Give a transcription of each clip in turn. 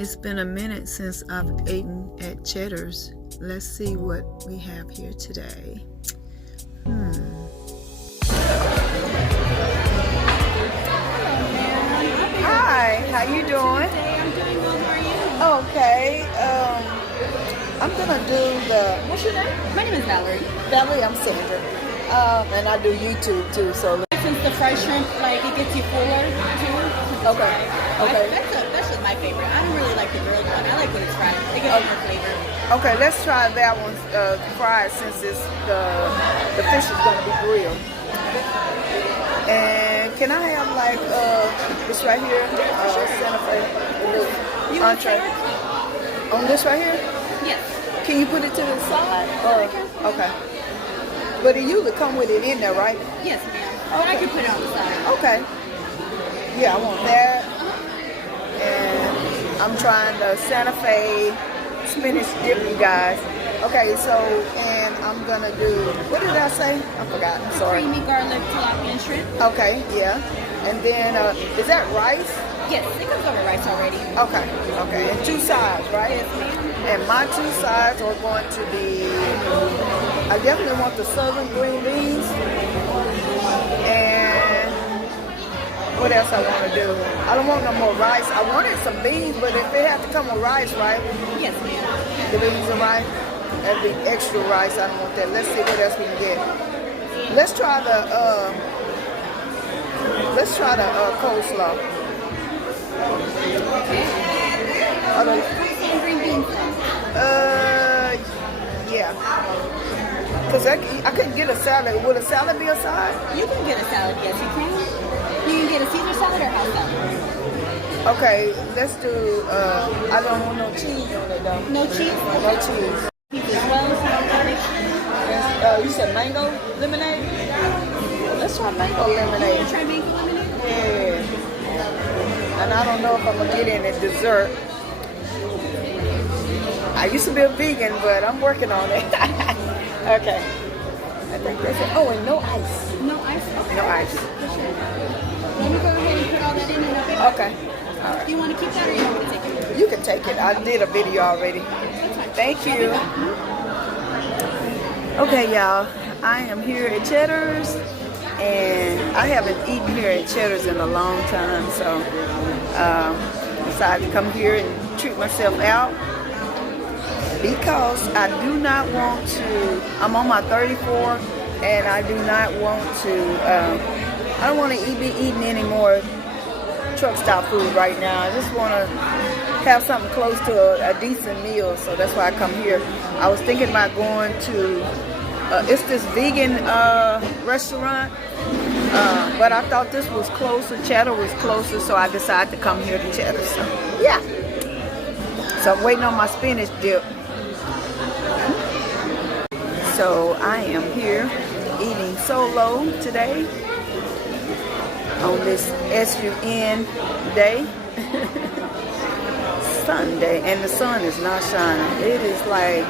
It's been a minute since I've eaten at Cheddar's. Let's see what we have here today. Hi, how you doing? I'm doing well. How are you? Okay. I'm gonna do the. What's your name? My name is Valerie. Valerie. I'm Sandra. And I do YouTube too. So. Since the fried shrimp, like it gets you fuller too. Okay. Okay. That's just my favorite. I don't really like the grilled one. I like when it's fried. It gives more flavor. Okay, let's try that one fried since it's the fish is gonna be grilled. And can I have like this right here? Santa Fe. You want Entree. On this right here? Yes. Can you put it to the side? Or okay. But it usually come with it in there, right? Yes, ma'am. But I can put it on the side. Okay. Yeah, I want that. And I'm trying the Santa Fe spinach dip, you guys. Okay, so, and I'm gonna do, what did I say? I forgot, I'm sorry. Creamy garlic tilapia and shrimp. Okay, yeah. And then, is that rice? Yes, it comes over rice already. Okay, okay. And 2 sides, right? Yes, ma'am. And my 2 sides are going to be, I definitely want the southern green beans. And what else I want to do? I don't want no more rice. I wanted some beans, but if it had to come with rice, right? Yes, ma'am. The beans and rice? That'd be extra rice. I don't want that. Let's see what else we can get. Let's try the coleslaw. Green beans. Yeah. Because I couldn't get a salad. Would a salad be a side? You can get a salad. Yes, you can. You can get a Caesar salad or house salad. Okay, let's do, I don't want no cheese on it though. No cheese? No cheese. As well. You said mango lemonade? Let's try mango You lemonade. want to try mango lemonade? Yeah. And I don't know if I'm going to get any dessert. I used to be a vegan, but I'm working on it. Okay. I think that's it. Oh, and no ice. No ice? Okay. No ice. For sure. Let me go ahead and put all that in a big. Okay. All right. Do you want to keep that or you want me to take it? You can take it. I did a video already. That's fine. Thank you. Okay, y'all. I am here at Cheddar's, and I haven't eaten here at Cheddar's in a long time, so decided to come here and treat myself out because I do not want to. I'm on my 34, and I do not want to. I don't want to be eating any more truck stop food right now. I just want to have something close to a decent meal, so that's why I come here. I was thinking about going to it's this vegan restaurant, but I thought this was closer. Cheddar was closer, so I decided to come here to Cheddar. So yeah, so I'm waiting on my spinach dip. So I am here eating solo today on this SUN day. Sunday, and the sun is not shining. It is like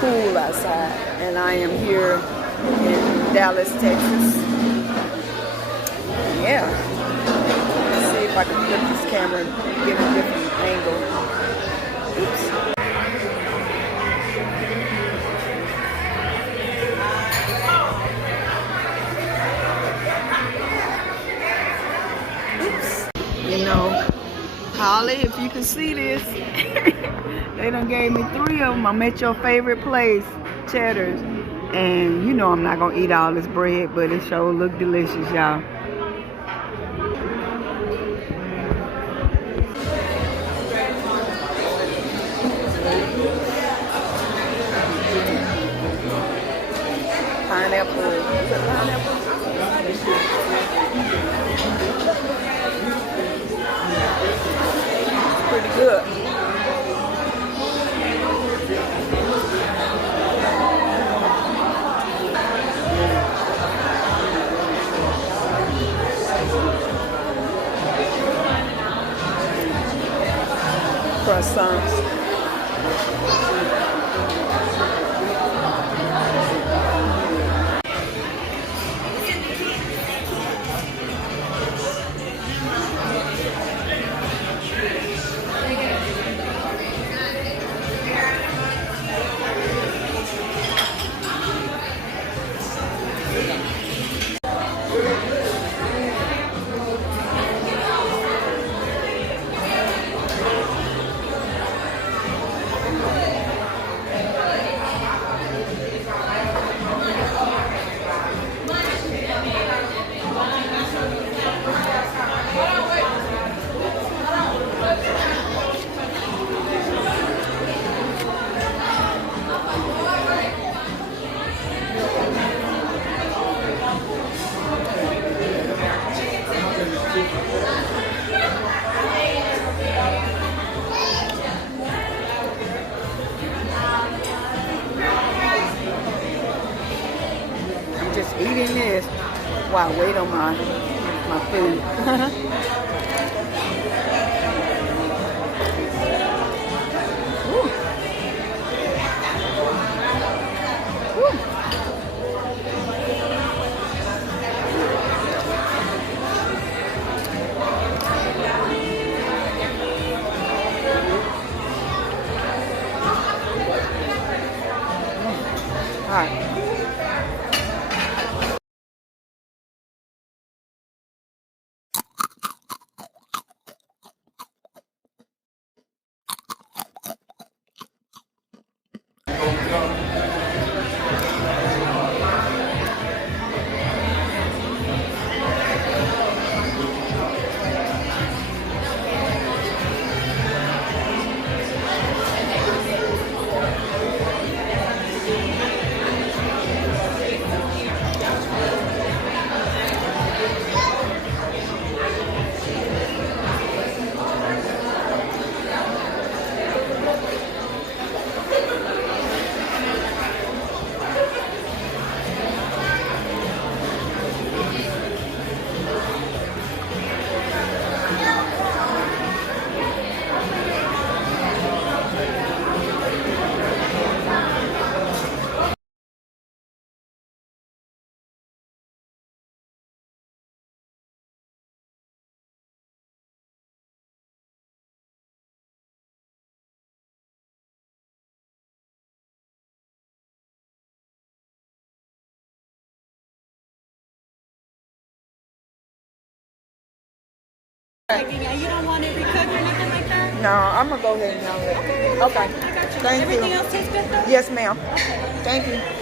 cool outside, and I am here in Dallas, Texas. Yeah. Let's see if I can flip this camera and get a different angle. Oops. You know, Holly, if you can see this, they done gave me 3 of them. I'm at your favorite place, Cheddar's. And you know I'm not going to eat all this bread, but it sure look delicious, y'all. Pineapple. Is it pineapple? Pretty good. Croissants. while I wait on my food. Woo. Woo. All right. Like, you don't want it recooked or anything like that? No, I'm gonna go ahead and handle it. Okay. I got you. Thank Everything you. else tastes good though? Yes, ma'am. Okay. Thank you.